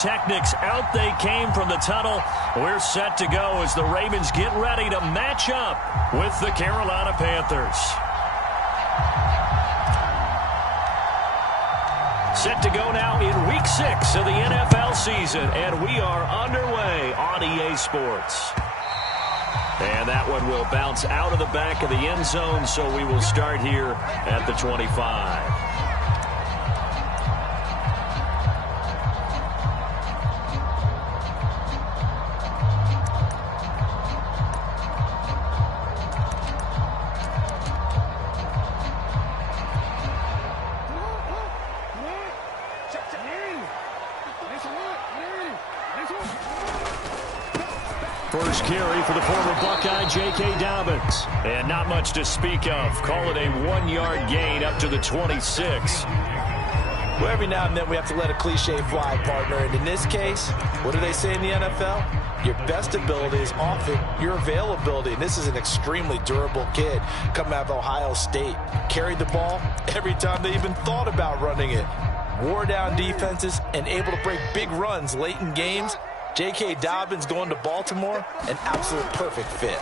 Technics out they came from the tunnel. We're set to go as the Ravens get ready to match up with the Carolina Panthers. Set to go now in Week 6 of the NFL season, and we are underway on EA Sports. And that one will bounce out of the back of the end zone, so we will start here at the 25. First carry for the former Buckeye, J.K. Dobbins. And not much to speak of. Call it a 1-yard gain up to the 26. Well, every now and then we have to let a cliche fly, partner. And in this case, what do they say in the NFL? Your best ability is often your availability. And this is an extremely durable kid coming out of Ohio State. Carried the ball every time they even thought about running it. Wore down defenses and able to break big runs late in games. J.K. Dobbins going to Baltimore, an absolute perfect fit.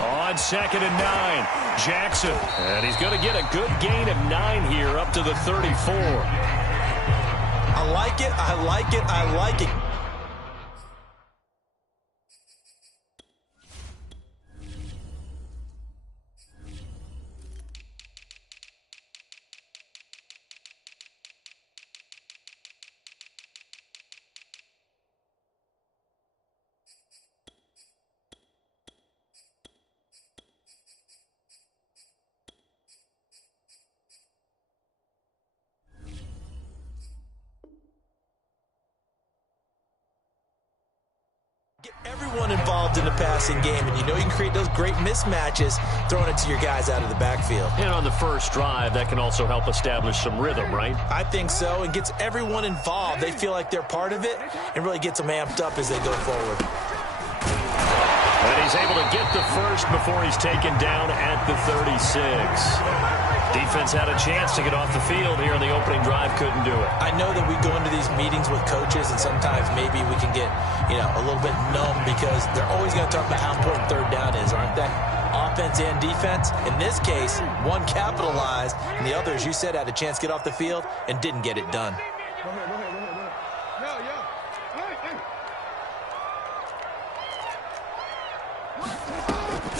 On 2nd and 9, Jackson. And he's going to get a good gain of 9 here up to the 34. I like it, I like it, I like it. Get everyone involved in the passing game, and you know you can create those great mismatches throwing it to your guys out of the backfield. And on the first drive, that can also help establish some rhythm, right? I think so, and gets everyone involved. They feel like they're part of it, and really gets them amped up as they go forward. And he's able to get the first before he's taken down at the 36. Defense had a chance to get off the field here in the opening drive, couldn't do it. I know that we go into these meetings with coaches, and sometimes maybe we can get, a little bit numb because they're always going to talk about how important third down is, aren't they? Offense and defense. In this case, one capitalized, and the other, as you said, had a chance to get off the field and didn't get it done.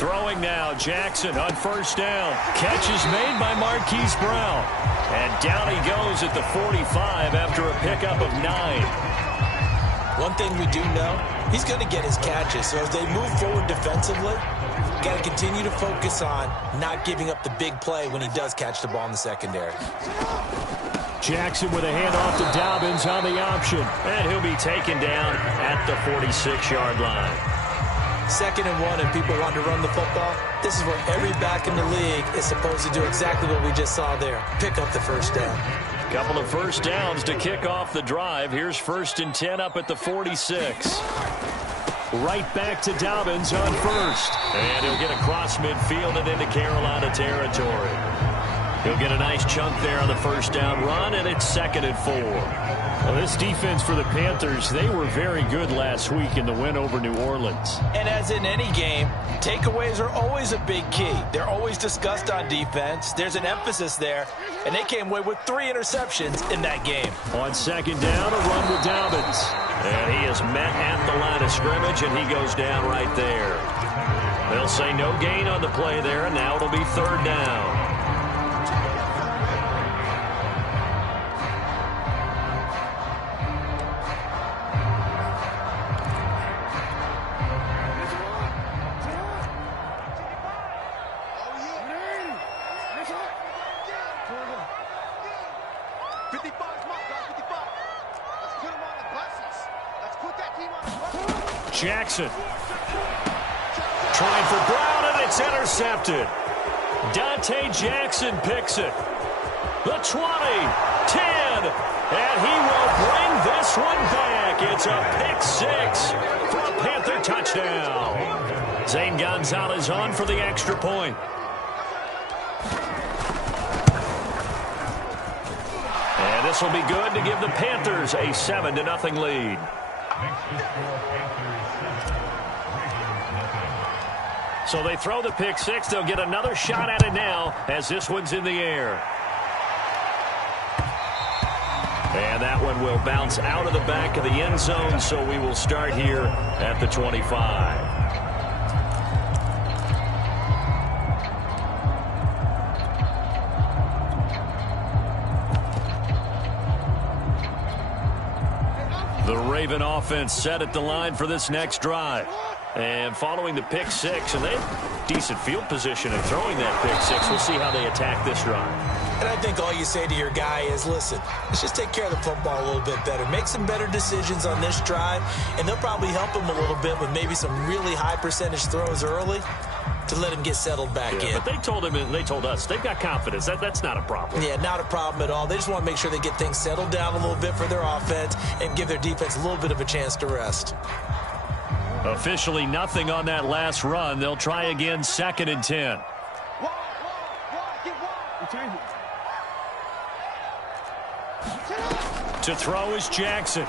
Throwing now, Jackson on first down. Catch is made by Marquise Brown. And down he goes at the 45 after a pickup of 9. One thing we do know, he's going to get his catches. So as they move forward defensively, got to continue to focus on not giving up the big play when he does catch the ball in the secondary. Jackson with a handoff to Dobbins on the option. And he'll be taken down at the 46-yard line. 2nd and 1, and people want to run the football. This is where every back in the league is supposed to do exactly what we just saw there. Pick up the first down. Couple of first downs to kick off the drive. Here's 1st and 10 up at the 46. Right back to Dobbins on first. And he'll get across midfield and into Carolina territory. He'll get a nice chunk there on the first down run, and it's 2nd and 4. Well, this defense for the Panthers, they were very good last week in the win over New Orleans. And as in any game, takeaways are always a big key. They're always discussed on defense. There's an emphasis there, and they came away with 3 interceptions in that game. On 2nd down, a run with Dobbins. And he is met at the line of scrimmage, and he goes down right there. They'll say no gain on the play there, and now it'll be 3rd down. Jackson trying for Brown, and it's intercepted. Dante Jackson picks it. The 20, 10, and he will bring this one back. It's a pick 6 for a Panther touchdown. Zane Gonzalez on for the extra point. This will be good to give the Panthers a 7-0 lead. So they throw the pick six. They'll get another shot at it now as this one's in the air. And that one will bounce out of the back of the end zone, so we will start here at the 25. The Raven offense set at the line for this next drive. And following the pick six, and they have decent field position and throwing that pick six. We'll see how they attack this drive. And I think all you say to your guy is, listen, let's just take care of the football a little bit better. Make some better decisions on this drive, and they'll probably help him a little bit with maybe some really high percentage throws early to let him get settled back in. But they told him and they told us they've got confidence. That's not a problem. Yeah, not a problem at all. They just want to make sure they get things settled down a little bit for their offense and give their defense a little bit of a chance to rest. Officially nothing on that last run. They'll try again, 2nd and 10. To throw is Jackson.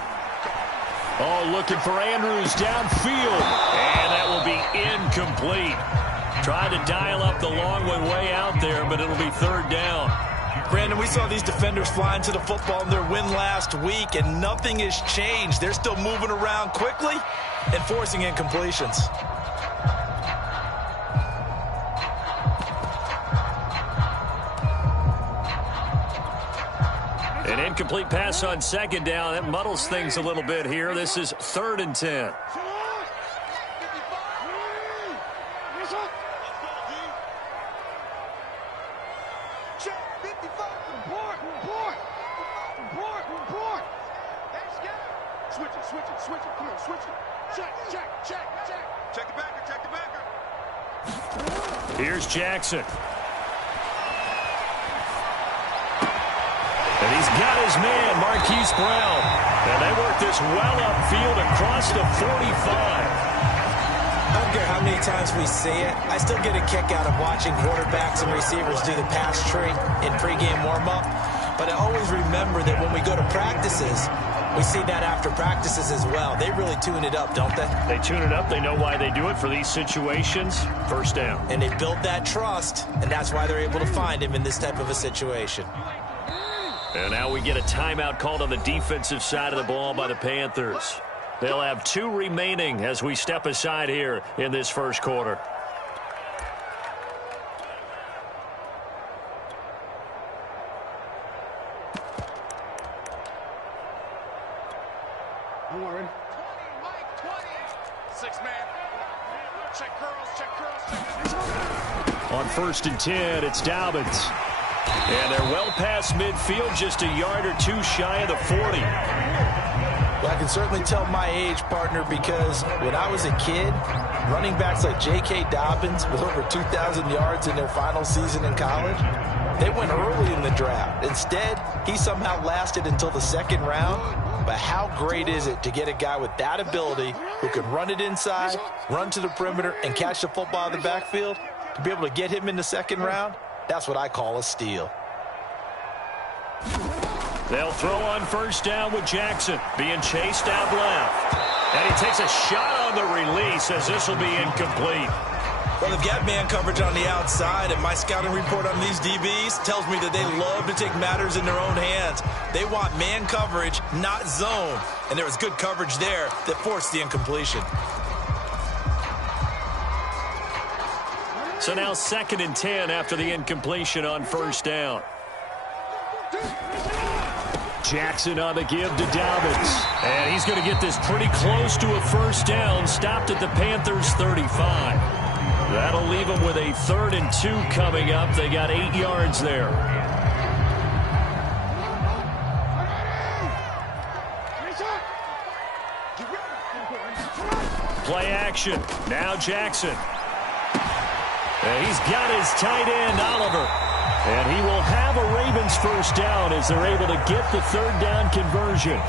Oh, looking for Andrews downfield. And that will be incomplete. Tried to dial up the long one way out there, but it'll be 3rd down. Brandon, we saw these defenders flying to the football in their win last week, and nothing has changed. They're still moving around quickly and forcing incompletions. An incomplete pass on 2nd down. That muddles things a little bit here. This is 3rd and 10. Here's Jackson. And he's got his man, Marquise Brown. And they work this well upfield across the 45. I don't care how many times we see it. I still get a kick out of watching quarterbacks and receivers do the pass tree in pregame warm-up. But I always remember that when we go to practices, we see that after practices as well. They really tune it up, don't they? They tune it up. They know why they do it for these situations. 1st down. And they build that trust, and that's why they're able to find him in this type of a situation. And now we get a timeout called on the defensive side of the ball by the Panthers. They'll have 2 remaining as we step aside here in this 1st quarter. On 1st and 10, it's Dobbins. And they're well past midfield, just a yard or 2 shy of the 40. Well, I can certainly tell my age, partner, because when I was a kid, running backs like J.K. Dobbins with over 2,000 yards in their final season in college, they went early in the draft. Instead, he somehow lasted until the 2nd round. But how great is it to get a guy with that ability who can run it inside, run to the perimeter, and catch the football in the backfield? To be able to get him in the 2nd round, that's what I call a steal. They'll throw on 1st down with Jackson being chased out left. And he takes a shot on the release as this will be incomplete. Well, they've got man coverage on the outside, and my scouting report on these DBs tells me that they love to take matters in their own hands. They want man coverage, not zone. And there was good coverage there that forced the incompletion. So now 2nd and 10 after the incompletion on 1st down. Jackson on the give to Dobbins. And he's going to get this pretty close to a 1st down. Stopped at the Panthers' 35. That'll leave them with a 3rd and 2 coming up. They got 8 yards there. Play action. Now Jackson. And he's got his tight end, Oliver. And he will have a Ravens 1st down as they're able to get the 3rd down conversion.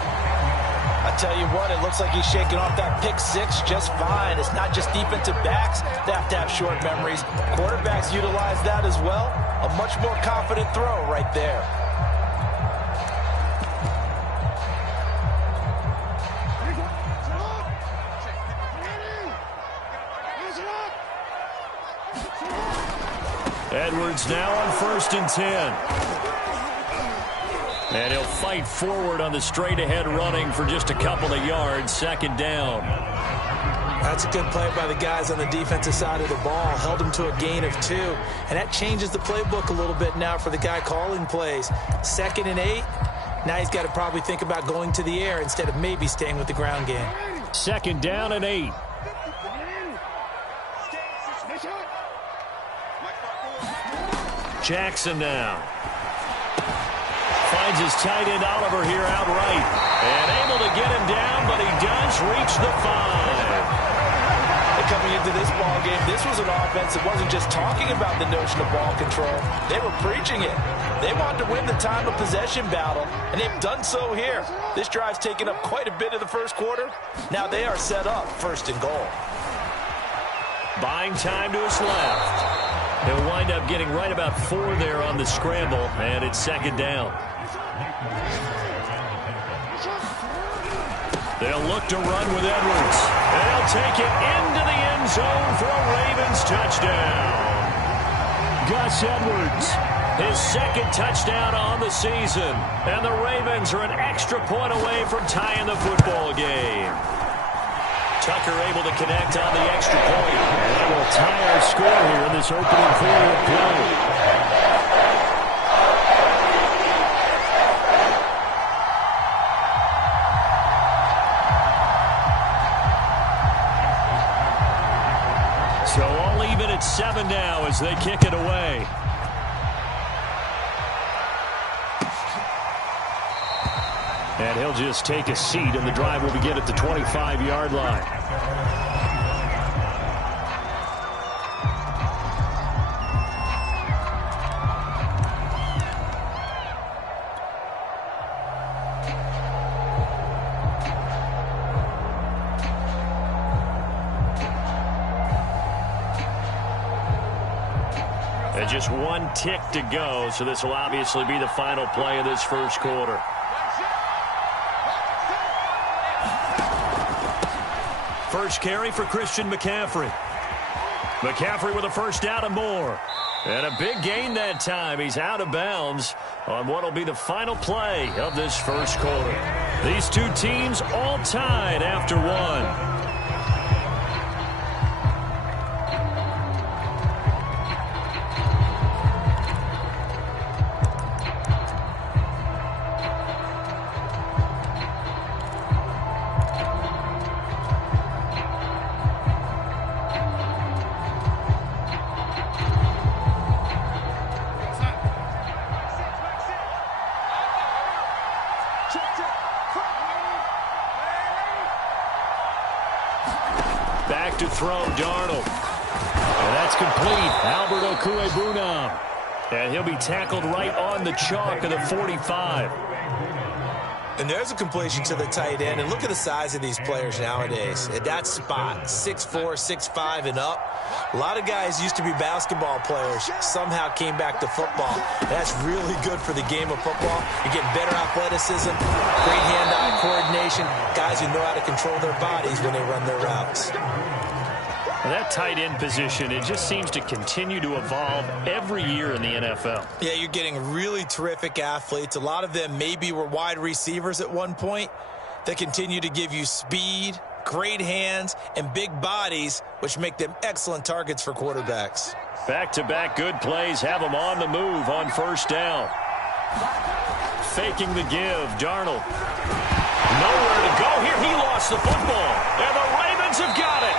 I tell you what, it looks like he's shaking off that pick six just fine. It's not just defensive backs that have to have short memories. Quarterbacks utilize that as well. A much more confident throw right there. Edwards now on 1st and 10. And he'll fight forward on the straight-ahead running for just a couple of yards. 2nd down. That's a good play by the guys on the defensive side of the ball. Held him to a gain of 2. And that changes the playbook a little bit now for the guy calling plays. 2nd and 8. Now he's got to probably think about going to the air instead of maybe staying with the ground game. 2nd down and 8. Jackson now. Finds his tight end Oliver here outright. And able to get him down, but he does reach the 5. Coming into this ball game, this was an offense that wasn't just talking about the notion of ball control. They were preaching it. They wanted to win the time of possession battle, and they've done so here. This drive's taken up quite a bit of the first quarter. Now they are set up 1st and goal. Buying time to his left. He'll wind up getting right about 4 there on the scramble, and it's 2nd down. They'll look to run with Edwards. And he'll take it into the end zone for a Ravens touchdown. Gus Edwards, his 2nd touchdown on the season. And the Ravens are an extra point away from tying the football game. Tucker able to connect on the extra point. And that will tie our score here in this opening quarter of play. So all even at 7 now as they kick it away. And he'll just take a seat, and the drive will begin at the 25-yard line. And just 1 tick to go, so this will obviously be the final play of this first quarter. First carry for Christian McCaffrey. McCaffrey with a 1st down and more. And a big gain that time. He's out of bounds on what will be the final play of this first quarter. These two teams all tied after 1. Back to throw, Darnold. And that's complete. Albert Okwuegbunam. And he'll be tackled right on the chalk of the 45. And there's a completion to the tight end. And look at the size of these players nowadays. At that spot, 6'4", 6'5", and up. A lot of guys used to be basketball players, somehow came back to football. That's really good for the game of football. You're getting better athleticism, great hand-eye coordination, guys who know how to control their bodies when they run their routes. Well, that tight end position, it just seems to continue to evolve every year in the NFL. Yeah, you're getting really terrific athletes. A lot of them maybe were wide receivers at one point. They continue to give you speed, great hands, and big bodies, which make them excellent targets for quarterbacks. Back-to-back good plays have them on the move on 1st down. Faking the give, Darnold. Nowhere to go here. He lost the football, and the Ravens have got it.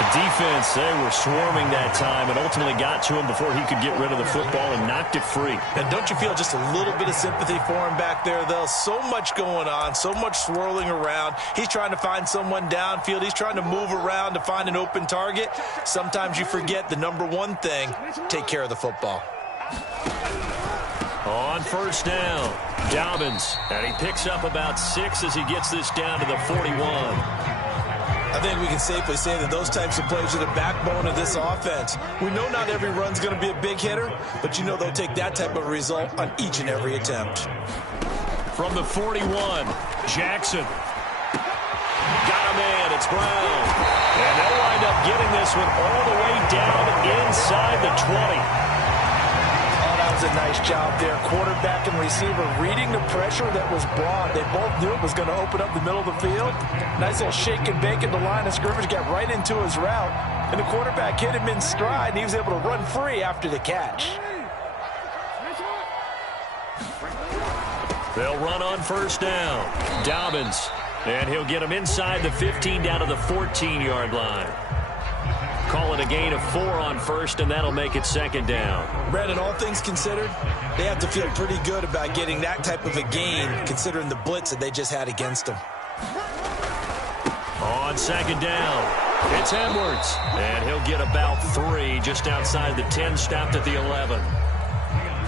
The defense, they were swarming that time and ultimately got to him before he could get rid of the football and knocked it free. And don't you feel just a little bit of sympathy for him back there, though? So much going on, so much swirling around. He's trying to find someone downfield. He's trying to move around to find an open target. Sometimes you forget the number one thing, take care of the football. On 1st down, Dobbins, and he picks up about 6 as he gets this down to the 41. I think we can safely say that those types of plays are the backbone of this offense. We know not every run's going to be a big hitter, but you know they'll take that type of result on each and every attempt. From the 41, Jackson. Got a man, it's Brown. And they'll wind up getting this one all the way down inside the 20. Oh, that was a nice job there. Quarterback and receiver reading the pressure that was brought. They both knew it was going to open up the middle of the field. Nice little shake and bake at the line of scrimmage, got right into his route. And the quarterback hit him in stride, and he was able to run free after the catch. They'll run on first down. Dobbins. And he'll get him inside the 15 down to the 14-yard line. Call it a gain of 4 on first, and that'll make it second down. Brandon, all things considered, they have to feel pretty good about getting that type of a gain, considering the blitz that they just had against them. On second down, it's Edwards. And he'll get about 3 just outside the 10, stopped at the 11.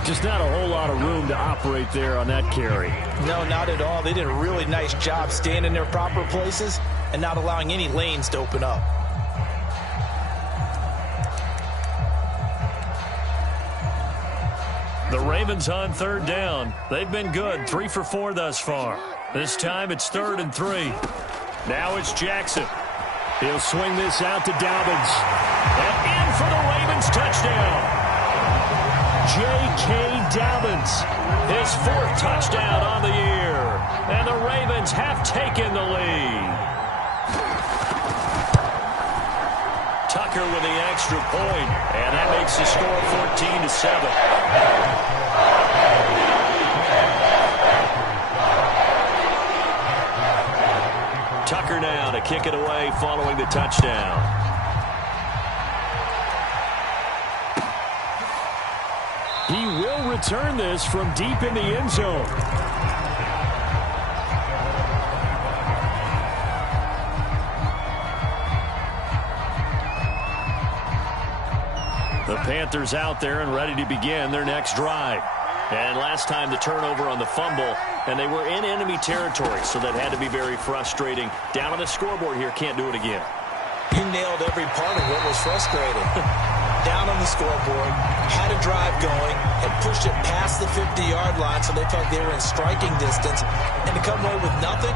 Just not a whole lot of room to operate there on that carry. No, not at all. They did a really nice job staying in their proper places and not allowing any lanes to open up. The Ravens on third down. They've been good, 3 for 4 thus far. This time it's 3rd and 3. Now it's Jackson. He'll swing this out to Dobbins. And in for the Ravens touchdown. J.K. Dobbins, his 4th touchdown on the year. And the Ravens have taken the lead. Tucker with the extra point, and that makes the score 14-7. Tucker now to kick it away following the touchdown. He will return this from deep in the end zone. The Panthers out there and ready to begin their next drive. And last time the turnover on the fumble, and they were in enemy territory, so that had to be very frustrating. Down on the scoreboard here, can't do it again. You nailed every part of what was frustrating. Down on the scoreboard, had a drive going, and pushed it past the 50-yard line so they felt they were in striking distance. And to come away with nothing,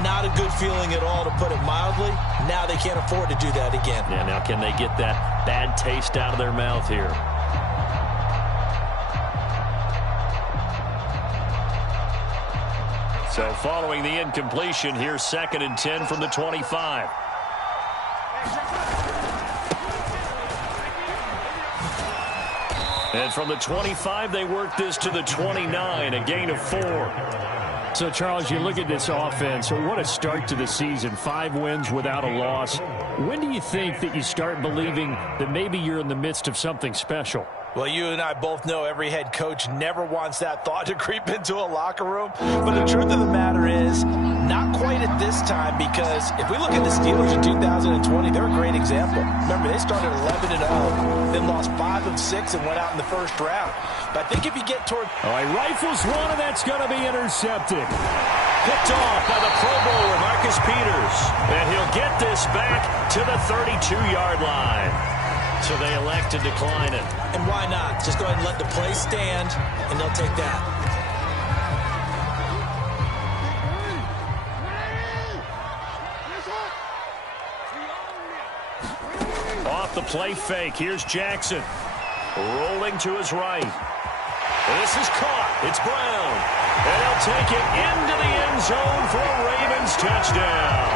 not a good feeling at all, to put it mildly. Now they can't afford to do that again. Yeah, now can they get that bad taste out of their mouth here? So following the incompletion, here's 2nd and 10 from the 25. And from the 25, they work this to the 29, a gain of 4. So, Charles, you look at this offense, what a start to the season. 5 wins without a loss. When do you think that you start believing that maybe you're in the midst of something special? Well, you and I both know every head coach never wants that thought to creep into a locker room. But the truth of the matter is, not quite at this time, because if we look at the Steelers in 2020, they're a great example. Remember, they started 11-0, then lost 5 of 6 and went out in the first round. But I think if you get toward... All right, rifles one, and that's going to be intercepted. Picked off by the Pro Bowler, Marcus Peters. And he'll get this back to the 32-yard line. So they elect to decline it. And why not? Just go ahead and let the play stand, and they'll take that. Off the play fake. Here's Jackson. Rolling to his right. This is caught. It's Brown. And he'll take it into the end zone for a Ravens touchdown.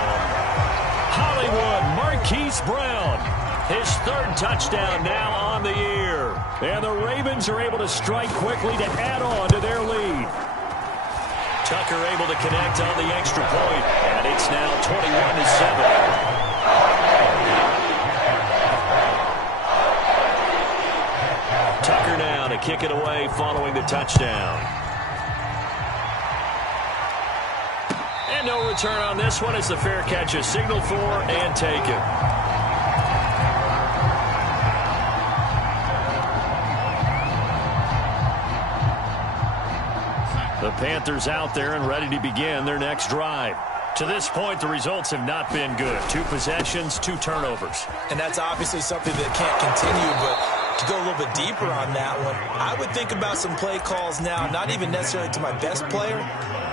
Hollywood Marquise Brown. His 3rd touchdown now on the year. And the Ravens are able to strike quickly to add on to their lead. Tucker able to connect on the extra point. And it's now 21-7. Tucker now to kick it away following the touchdown. And no return on this one as the fair catch is signaled for and taken. The Panthers out there and ready to begin their next drive. To this point, the results have not been good. 2 possessions, 2 turnovers. And that's obviously something that can't continue, but to go a little bit deeper on that one, I would think about some play calls now, not even necessarily to my best player,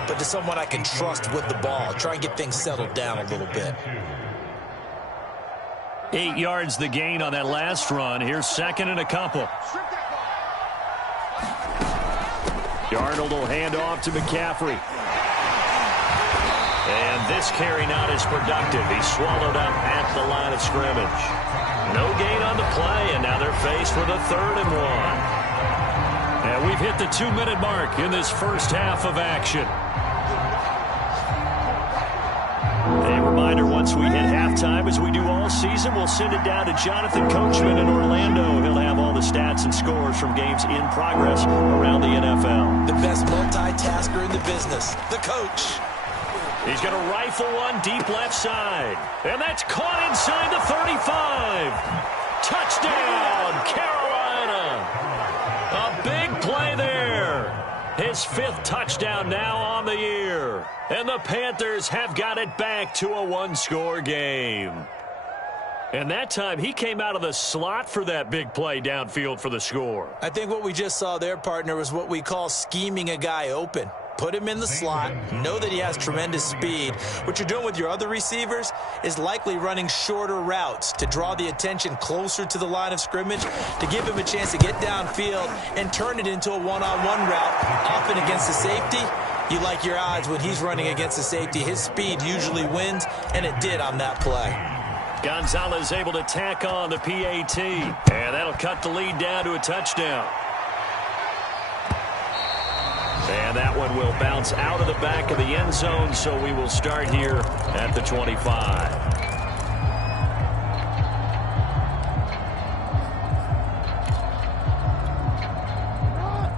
but to someone I can trust with the ball. Try and get things settled down a little bit. 8 yards the gain on that last run. Here's second and a couple. Darnold will hand off to McCaffrey. And this carry not as productive. He's swallowed up at the line of scrimmage. No gain on the play, and now they're faced with a 3rd and 1. And we've hit the 2-minute mark in this first half of action. A reminder, once we hit halftime, as we do all season, we'll send it down to Jonathan Coachman in Orlando. He'll have all the stats and scores from games in progress around the NFL. The best multitasker in the business, the coach. He's going to rifle one deep left side. And that's caught inside the 35. Touchdown, Carolina. A big play there. His 5th touchdown now on the year. And the Panthers have got it back to a 1-score game. And that time, he came out of the slot for that big play downfield for the score. I think what we just saw there, partner, is what we call scheming a guy open. Put him in the slot, know that he has tremendous speed. What you're doing with your other receivers is likely running shorter routes to draw the attention closer to the line of scrimmage, to give him a chance to get downfield and turn it into a one-on-one route, often against the safety. You like your odds when he's running against the safety. His speed usually wins, and it did on that play. Gonzalez able to tack on the PAT, and that'll cut the lead down to a touchdown. And that one will bounce out of the back of the end zone, so we will start here at the 25.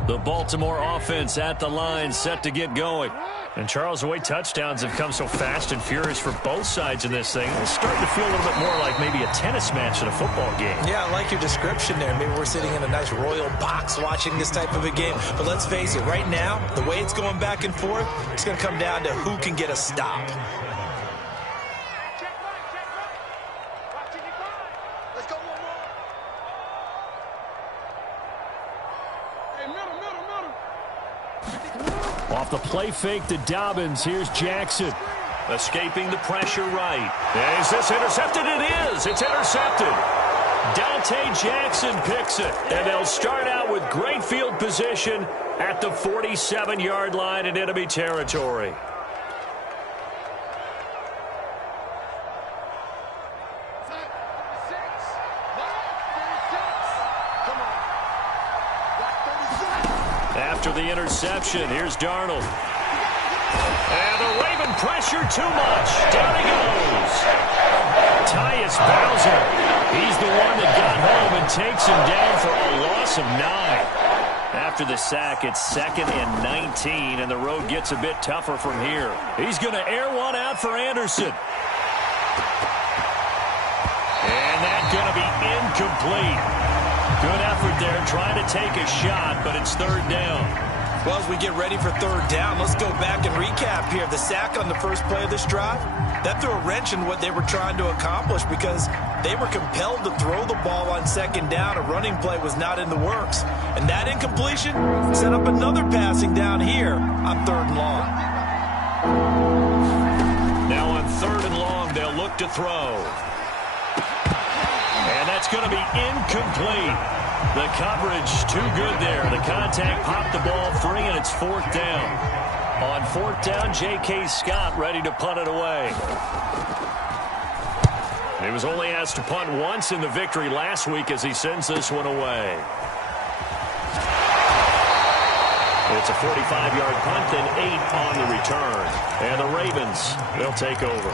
The Baltimore offense at the line, set to get going. And, Charles, the way touchdowns have come so fast and furious for both sides in this thing, it's starting to feel a little bit more like maybe a tennis match than a football game. Yeah, I like your description there. Maybe we're sitting in a nice royal box watching this type of a game. But let's face it, right now, the way it's going back and forth, it's going to come down to who can get a stop. Off the play fake to Dobbins. Here's Jackson. Escaping the pressure right. Is this intercepted? It is. It's intercepted. Dante Jackson picks it. And they'll start out with great field position at the 47-yard line in enemy territory. After the interception, here's Darnold. And the Raven pressure too much. Down he goes. Tyus Bowser. He's the one that got home and takes him down for a loss of 9. After the sack, it's 2nd and 19, and the road gets a bit tougher from here. He's going to air one out for Anderson. And that's going to be incomplete. Good effort there, trying to take a shot, but it's 3rd down. Well, as we get ready for 3rd down, let's go back and recap here. The sack on the first play of this drive, that threw a wrench in what they were trying to accomplish because they were compelled to throw the ball on 2nd down. A running play was not in the works. And that incompletion set up another passing down here on 3rd and long. Now on 3rd and long, they'll look to throw. And that's going to be incomplete. The coverage too good there. The contact popped the ball free, and it's 4th down. On 4th down, J.K. Scott ready to punt it away. He was only asked to punt once in the victory last week as he sends this one away. It's a 45-yard punt, then 8 on the return. And the Ravens, they'll take over.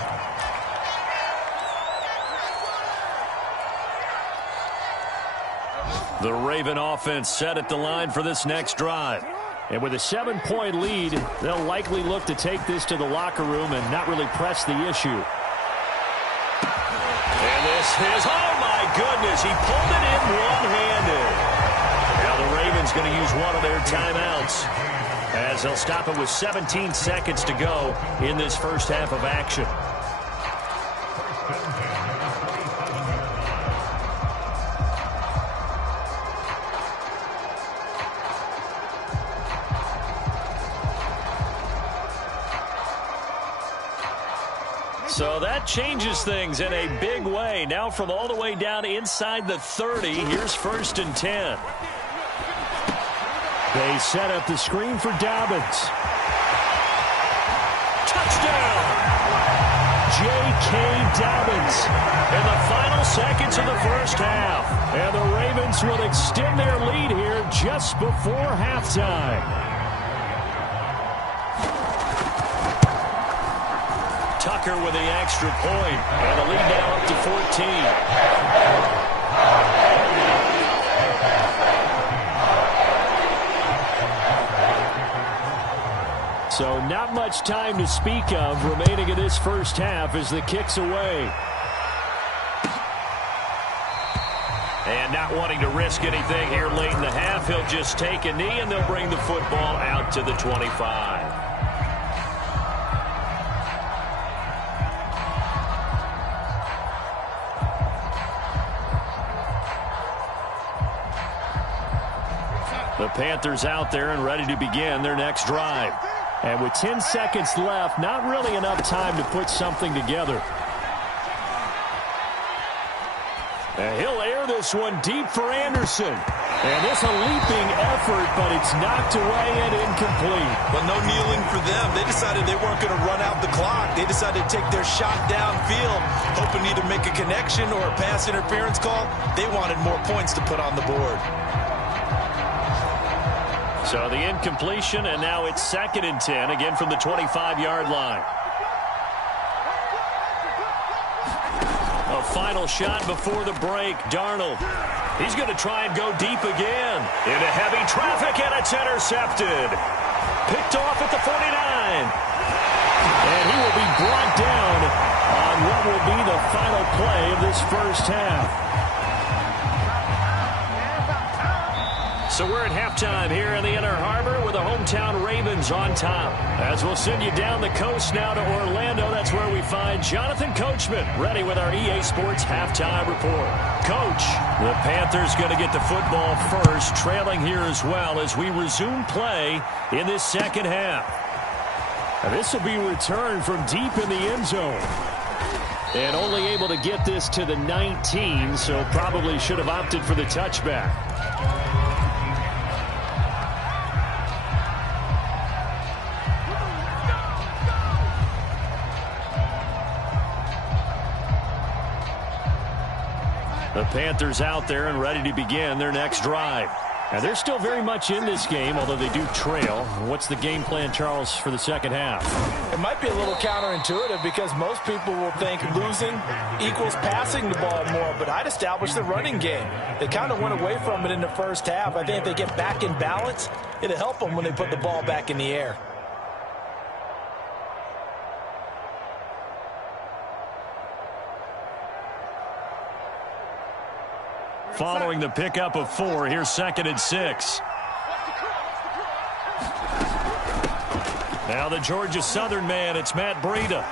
The Raven offense set at the line for this next drive. And with a 7-point lead, they'll likely look to take this to the locker room and not really press the issue. And this is, oh my goodness, he pulled it in one-handed. Now the Ravens going to use one of their timeouts as they'll stop it with 17 seconds to go in this first half of action. So that changes things in a big way. Now from all the way down inside the 30, here's 1st and 10. They set up the screen for Dobbins. Touchdown! J.K. Dobbins in the final seconds of the first half. And the Ravens will extend their lead here just before halftime. Tucker with the extra point, and the lead now up to 14. So not much time to speak of remaining in this first half as the kick's away. And not wanting to risk anything here late in the half, he'll just take a knee, and they'll bring the football out to the 25. The Panthers out there and ready to begin their next drive. And with 10 seconds left, not really enough time to put something together. And he'll air this one deep for Anderson. And this a leaping effort, but it's knocked away and incomplete. But no kneeling for them. They decided they weren't going to run out the clock. They decided to take their shot downfield, hoping either make a connection or a pass interference call. They wanted more points to put on the board. So the incompletion, and now it's 2nd and 10, again from the 25-yard line. A final shot before the break. Darnold. He's going to try and go deep again. Into heavy traffic, and it's intercepted. Picked off at the 49. And he will be brought down on what will be the final play of this first half. So we're at halftime here in the Inner Harbor with the hometown Ravens on top. As we'll send you down the coast now to Orlando, that's where we find Jonathan Coachman ready with our EA Sports halftime report. Coach, the Panthers going to get the football first, trailing here as well as we resume play in this second half. And this will be returned from deep in the end zone. And only able to get this to the 19, so probably should have opted for the touchback. The Panthers out there and ready to begin their next drive. Now, they're still very much in this game, although they do trail. What's the game plan, Charles, for the second half? It might be a little counterintuitive because most people will think losing equals passing the ball more, but I'd establish the running game. They kind of went away from it in the first half. I think if they get back in balance, it'll help them when they put the ball back in the air. Following the pickup of 4, here's 2nd and 6. Now the Georgia Southern man, it's Matt Breida.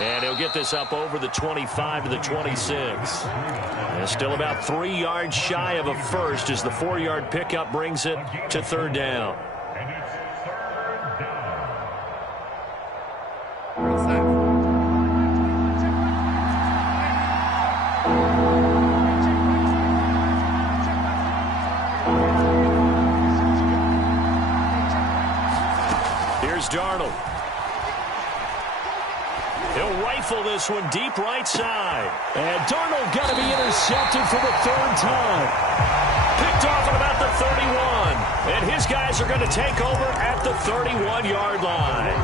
And he'll get this up over the 25 to the 26. And still about 3 yards shy of a first as the 4-yard pickup brings it to 3rd down. Darnold. He'll rifle this one deep right side. And Darnold got to be intercepted for the 3rd time. Picked off at about the 31. And his guys are going to take over at the 31-yard line.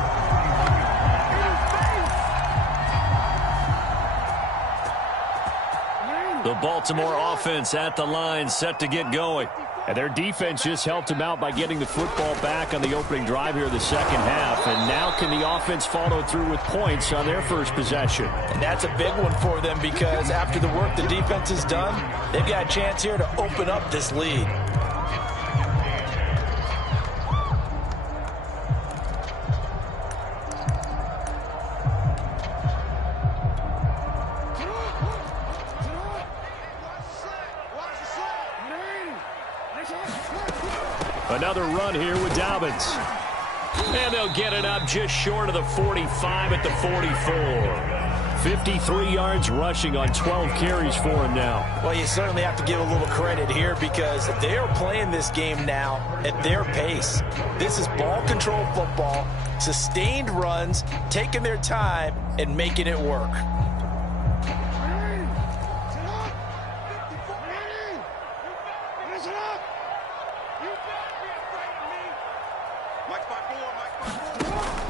The Baltimore offense at the line set to get going. And their defense just helped them out by getting the football back on the opening drive here in the second half. And now can the offense follow through with points on their first possession? And that's a big one for them because after the work the defense has done, they've got a chance here to open up this lead. Another run here with Dobbins. And they'll get it up just short of the 45 at the 44. 53 yards rushing on 12 carries for him now. Well, you certainly have to give a little credit here because they are playing this game now at their pace. This is ball control football, sustained runs, taking their time and making it work.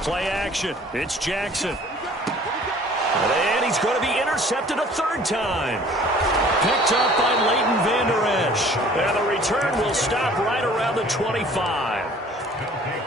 Play action. It's Jackson. And he's going to be intercepted a third time. Picked up by Leighton Vander Esch. And the return will stop right around the 25.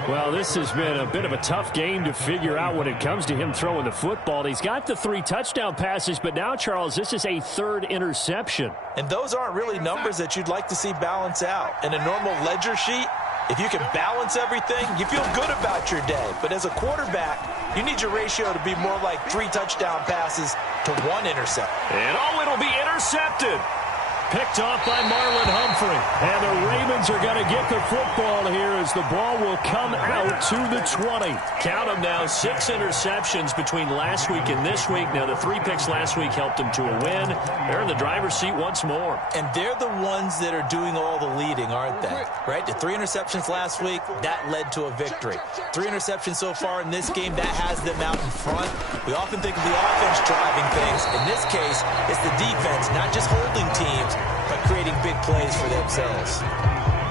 Well, this has been a bit of a tough game to figure out when it comes to him throwing the football. He's got the 3 touchdown passes, but now, Charles, this is a 3rd interception. And those aren't really numbers that you'd like to see balance out. In a normal ledger sheet, if you can balance everything, you feel good about your day. But as a quarterback, you need your ratio to be more like 3 touchdown passes to 1 interception. And it'll be intercepted. Picked off by Marlon Humphrey. And the Ravens are going to get the football here as the ball will come out to the 20. Count them now, 6 interceptions between last week and this week. Now, the 3 picks last week helped them to a win. They're in the driver's seat once more. And they're the ones that are doing all the leading, aren't they? Right? The 3 interceptions last week, that led to a victory. 3 interceptions so far in this game, that has them out in front. We often think of the offense driving things. In this case, it's the defense, not just holding teams, but creating big plays for themselves.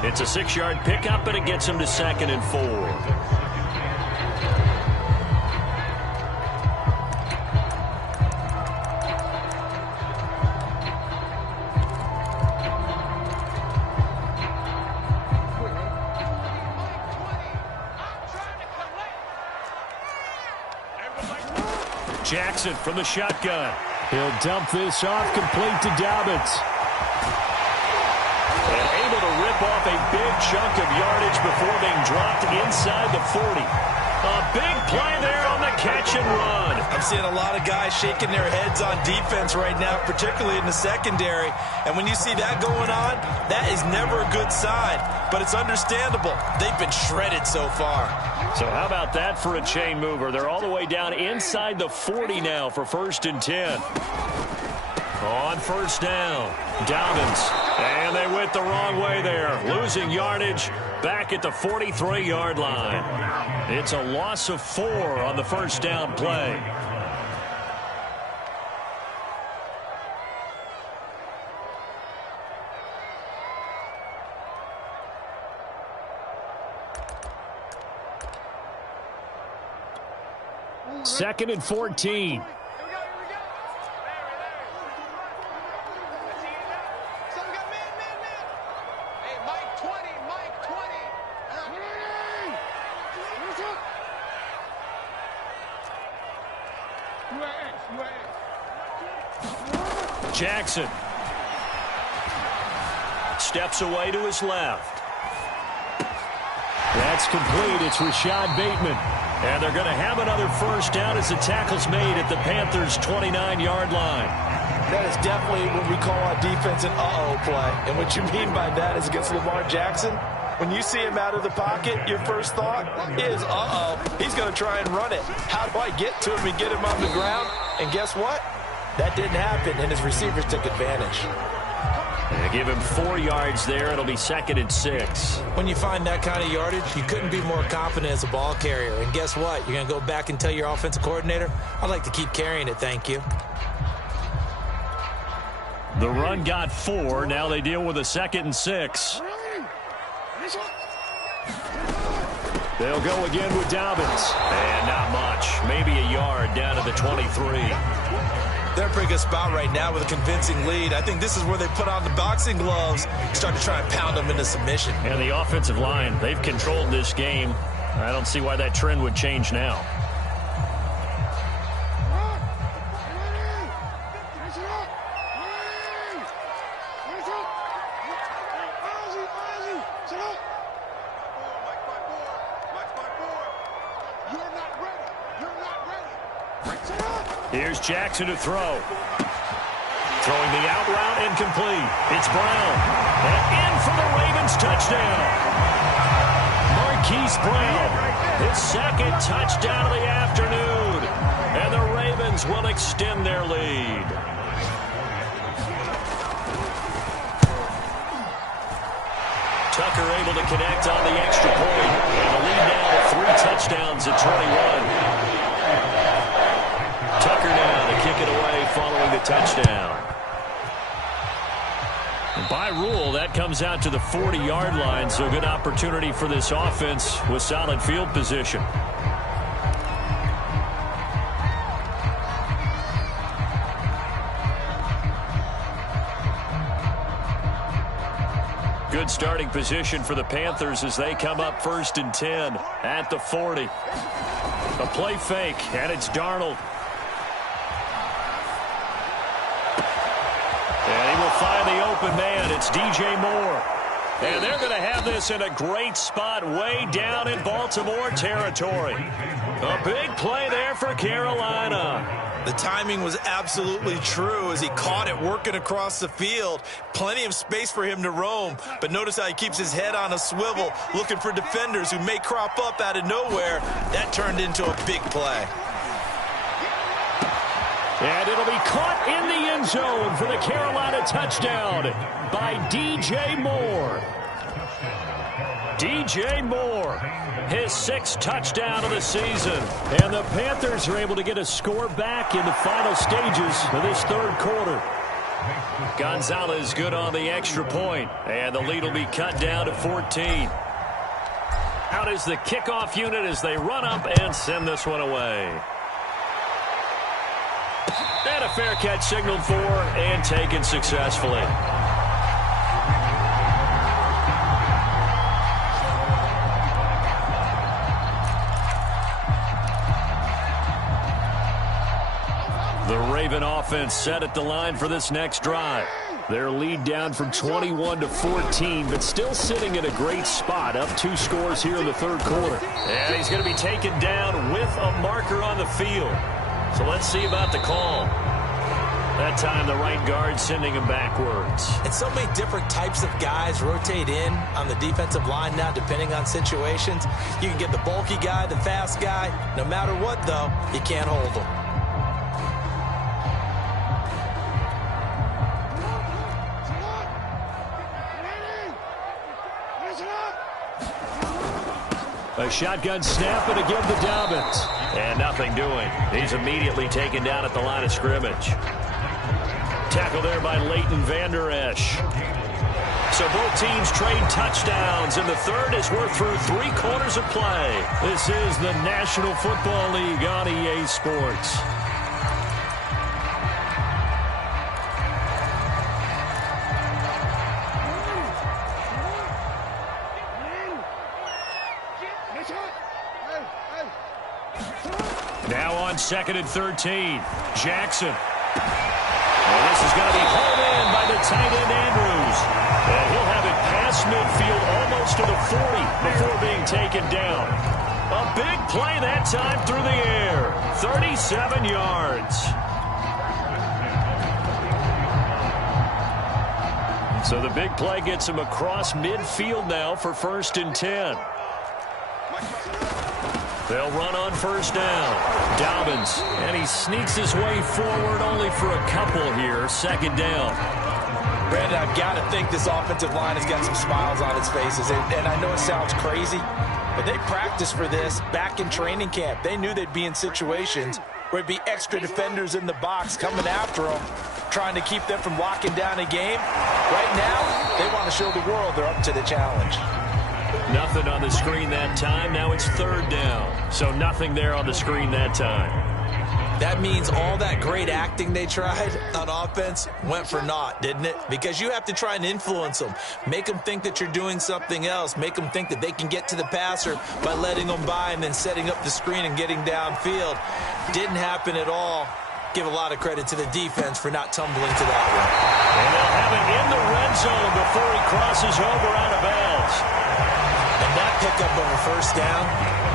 It's a 6-yard pickup, and it gets them to 2nd and 4. Jackson from the shotgun. He'll dump this off complete to Dobbins. And able to rip off a big chunk of yardage before being dropped inside the 40. A big play there on the catch and run. I'm seeing a lot of guys shaking their heads on defense right now, particularly in the secondary. And when you see that going on, that is never a good sign. But it's understandable. They've been shredded so far. So how about that for a chain mover? They're all the way down inside the 40 now for 1st and 10. On 1st down, Dobbins. And they went the wrong way there. Losing yardage back at the 43-yard line. It's a loss of 4 on the 1st down play. Second and 14. Jackson steps away to his left. That's complete. It's Rashad Bateman. And they're going to have another 1st down as the tackle's made at the Panthers' 29-yard line. That is definitely what we call on defense an uh-oh play. And what you mean by that is against Lamar Jackson, when you see him out of the pocket, your first thought is, uh-oh, he's going to try and run it. How do I get to him and get him on the ground? And guess what? That didn't happen, and his receivers took advantage. They give him 4 yards there. It'll be 2nd and 6. When you find that kind of yardage, you couldn't be more confident as a ball carrier. And guess what? You're going to go back and tell your offensive coordinator, I'd like to keep carrying it, thank you. The run got 4. Now they deal with a 2nd and 6. They'll go again with Dobbins. And not much. Maybe a yard down to the 23. They're in a pretty good spot right now with a convincing lead. I think this is where they put on the boxing gloves, start to try and pound them into submission. And the offensive line, they've controlled this game. I don't see why that trend would change now. Here's Jackson to throw. Throwing the out route incomplete. It's Brown. And in for the Ravens touchdown. Marquise Brown, his 2nd touchdown of the afternoon. And the Ravens Ravens will extend their lead. Tucker able to connect on the extra point. And the lead now to 3 touchdowns at 21. Tucker now to kick it away following the touchdown. And by rule, that comes out to the 40-yard line, so good opportunity for this offense with solid field position. Good starting position for the Panthers as they come up 1st and 10 at the 40. A play fake, and it's Darnold. And he will find the open man. It's DJ Moore. And they're going to have this in a great spot way down in Baltimore territory. A big play there for Carolina. The timing was absolutely true as he caught it working across the field. Plenty of space for him to roam, but notice how he keeps his head on a swivel, looking for defenders who may crop up out of nowhere. That turned into a big play. And it'll be caught in the end zone for the Carolina touchdown by DJ Moore. DJ Moore, his 6th touchdown of the season. And the Panthers are able to get a score back in the final stages of this 3rd quarter. Gonzalez good on the extra point, and the lead will be cut down to 14. Out is the kickoff unit as they run up and send this one away. And a fair catch signaled for and taken successfully. The Raven offense set at the line for this next drive. Their lead down from 21 to 14, but still sitting in a great spot, up 2 scores here in the 3rd quarter. And he's going to be taken down with a marker on the field. So let's see about the call. That time the right guard sending him backwards. And so many different types of guys rotate in on the defensive line now depending on situations. You can get the bulky guy, the fast guy. No matter what, though, you can't hold him. A shotgun snap and again to Dobbins. And nothing doing. He's immediately taken down at the line of scrimmage. Tackle there by Leighton Vander Esch. So both teams trade touchdowns, and the 3rd as we're through 3 quarters of play. This is the National Football League on EA Sports. Now on 2nd and 13. Jackson. And this is going to be hauled in by the tight end Andrews. And he'll have it past midfield almost to the 40 before being taken down. A big play that time through the air. 37 yards. So the big play gets him across midfield now for 1st and 10. They'll run on 1st down. Dobbins, and he sneaks his way forward only for a couple here. 2nd down. Brandon, I've got to think this offensive line has got some smiles on its faces. And I know it sounds crazy, but they practiced for this back in training camp. They knew they'd be in situations where it'd be extra defenders in the box coming after them, trying to keep them from locking down a game. Right now, they want to show the world they're up to the challenge. Nothing on the screen that time. Now it's 3rd down. So nothing there on the screen that time. That means all that great acting they tried on offense went for naught, didn't it? Because you have to try and influence them. Make them think that you're doing something else. Make them think that they can get to the passer by letting them by and then setting up the screen and getting downfield. Didn't happen at all. Give a lot of credit to the defense for not tumbling to that one. And they'll have it in the red zone before he crosses over out of bounds. And that pickup of a 1st down,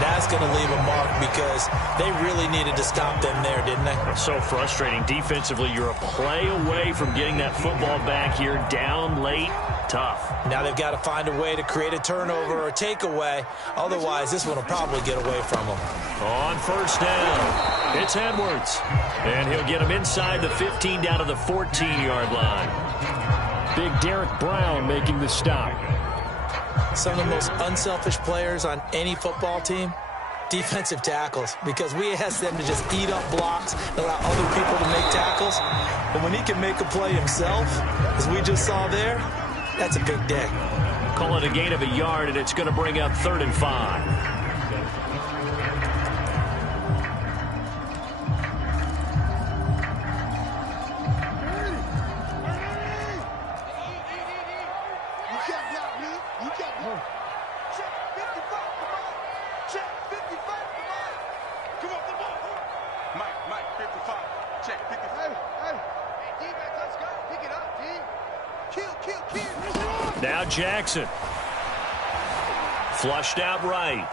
that's going to leave a mark because they really needed to stop them there, didn't they? So frustrating. Defensively, you're a play away from getting that football back here down late. Tough. Now they've got to find a way to create a turnover or takeaway. Otherwise, this one will probably get away from them. On 1st down. It's Edwards. And he'll get him inside the 15 down to the 14-yard line. Big Derek Brown making the stop. Some of the most unselfish players on any football team, defensive tackles, because we ask them to just eat up blocks and allow other people to make tackles. But when he can make a play himself, as we just saw there, that's a big day. Call it a gain of a yard, and it's going to bring up 3rd and 5. Now Jackson. Flushed out right.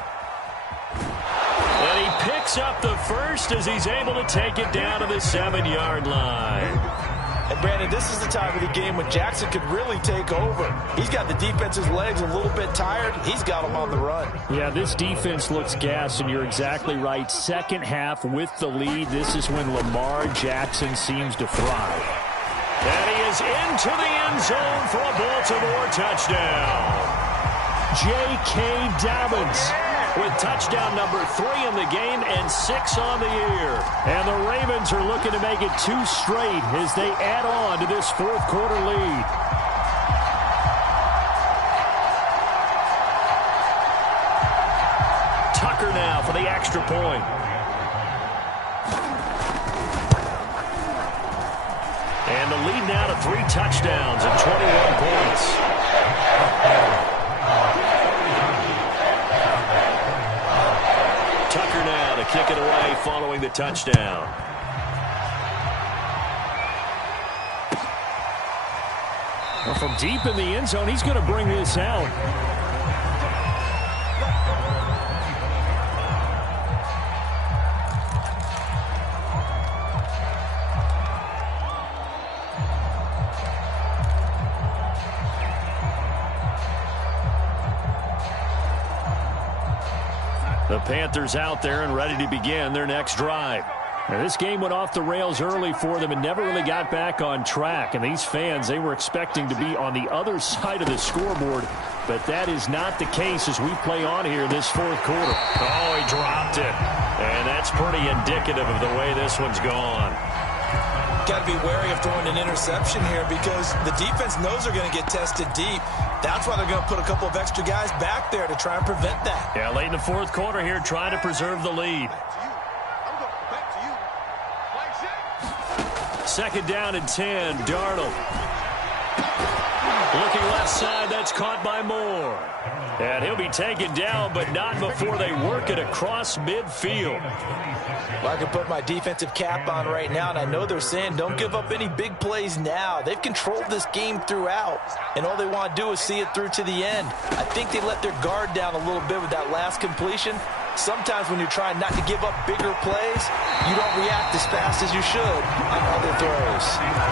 And he picks up the first as he's able to take it down to the 7-yard line. And Brandon, this is the time of the game when Jackson could really take over. He's got the defense's legs a little bit tired. He's got them on the run. Yeah, this defense looks gassed, and you're exactly right. Second half with the lead, this is when Lamar Jackson seems to thrive. And he is into the end zone for a Baltimore touchdown. J.K. Dobbins with touchdown number 3 in the game and 6 on the year. And the Ravens are looking to make it 2 straight as they add on to this fourth-quarter lead. Tucker now for the extra point. And the lead now to 3 touchdowns and 21 points. Tucker now to kick it away following the touchdown. Well, from deep in the end zone, he's going to bring this out. The Panthers out there and ready to begin their next drive. Now, this game went off the rails early for them and never really got back on track. And these fans, they were expecting to be on the other side of the scoreboard. But that is not the case as we play on here in this fourth quarter. Oh, he dropped it. And that's pretty indicative of the way this one's gone. Got to be wary of throwing an interception here because the defense knows they're going to get tested deep. That's why they're going to put a couple of extra guys back there to try and prevent that. Yeah, late in the fourth quarter here, trying to preserve the lead. Second down and 10, Darnold. Looking left side, that's caught by Moore. And he'll be taken down, but not before they work it across midfield. Well, I can put my defensive cap on right now, and I know they're saying don't give up any big plays now. They've controlled this game throughout, and all they want to do is see it through to the end. I think they let their guard down a little bit with that last completion. Sometimes when you're trying not to give up bigger plays, you don't react as fast as you should on other throws.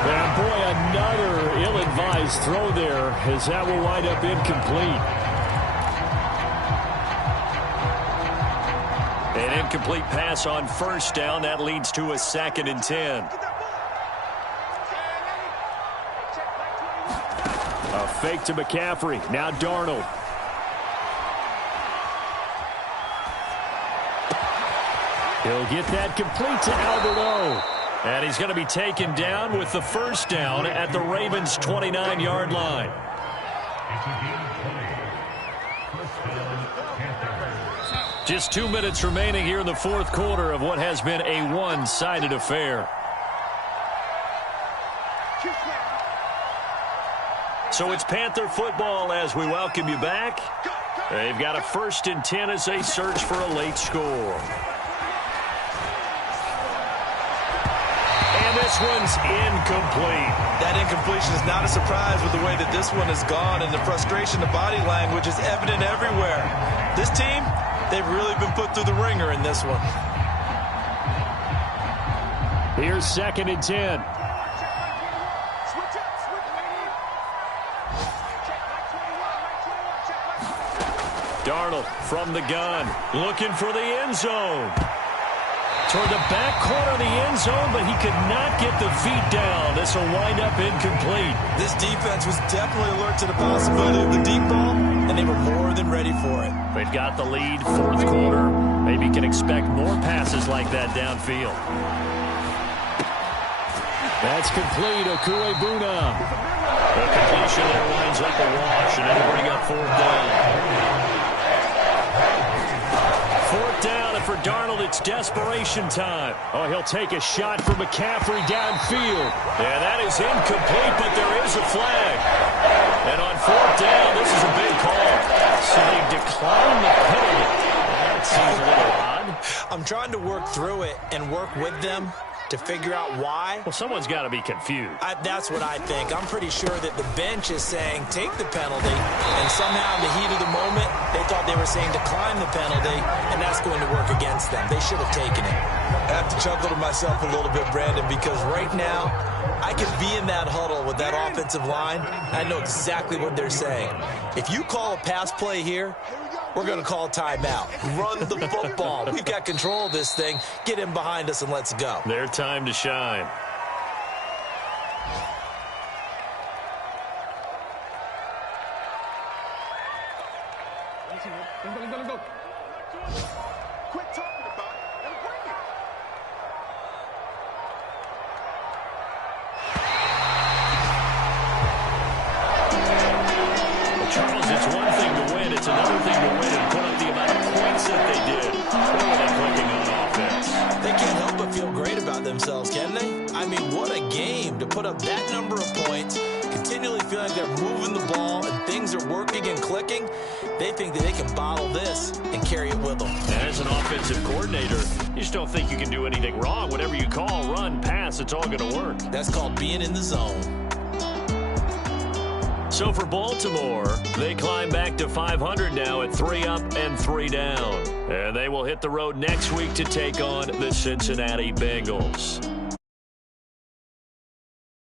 And boy, another ill-advised throw there as that will wind up incomplete. An incomplete pass on first down. That leads to a 2nd and 10. A fake to McCaffrey. Now Darnold. He'll get that complete to Alberto. And he's going to be taken down with the first down at the Ravens' 29-yard line. Just 2 minutes remaining here in the fourth quarter of what has been a one-sided affair. So it's Panther football as we welcome you back. They've got a 1st and 10 as they search for a late score. And this one's incomplete. That incompletion is not a surprise with the way that this one has gone, and the frustration, the body language is evident everywhere. This team, they've really been put through the ringer in this one. Here's 2nd and 10. Darnold from the gun, looking for the end zone. toward the back corner of the end zone, but he could not get the feet down. This will wind up incomplete. This defense was definitely alert to the possibility of the deep ball, and they were more than ready for it. They've got the lead, fourth quarter. Maybe can expect more passes like that downfield. That's complete. Okuebuna. The completion there winds up a wash, and it'll bring up fourth down. Fourth down, and for Darnold, it's desperation time. Oh, he'll take a shot for McCaffrey downfield. Yeah, that is incomplete, but there is a flag. And on fourth down, this is a big call. So they decline the penalty. That seems a little odd. I'm trying to work through it and work with them to figure out why. Well, someone's got to be confused. That's what I think. I'm pretty sure that the bench is saying take the penalty, and somehow in the heat of the moment, they thought they were saying decline the penalty, and that's going to work against them. They should have taken it. I have to chuckle to myself a little bit, Brandon, because right now, I could be in that huddle with that offensive line. I know exactly what they're saying. If you call a pass play here, we're going to call timeout. Run the football. We've got control of this thing. Get him behind us and let's go. Their time to shine. Go. Quit talking about it and bring it. Well, Charles, it's one thing to win. It's another thing to win and put up the amount of points that they did. What are they clicking on offense? They can't help but feel great about themselves, can they? I mean, what a game to put up that number of points, continually feel like they're moving the ball and things are working and clicking. They think that they can bottle this and carry it with them. As an offensive coordinator, you just don't think you can do anything wrong. Whatever you call, run, pass, it's all going to work. That's called being in the zone. So for Baltimore, they climb back to 500 now at 3 up and 3 down. And they will hit the road next week to take on the Cincinnati Bengals.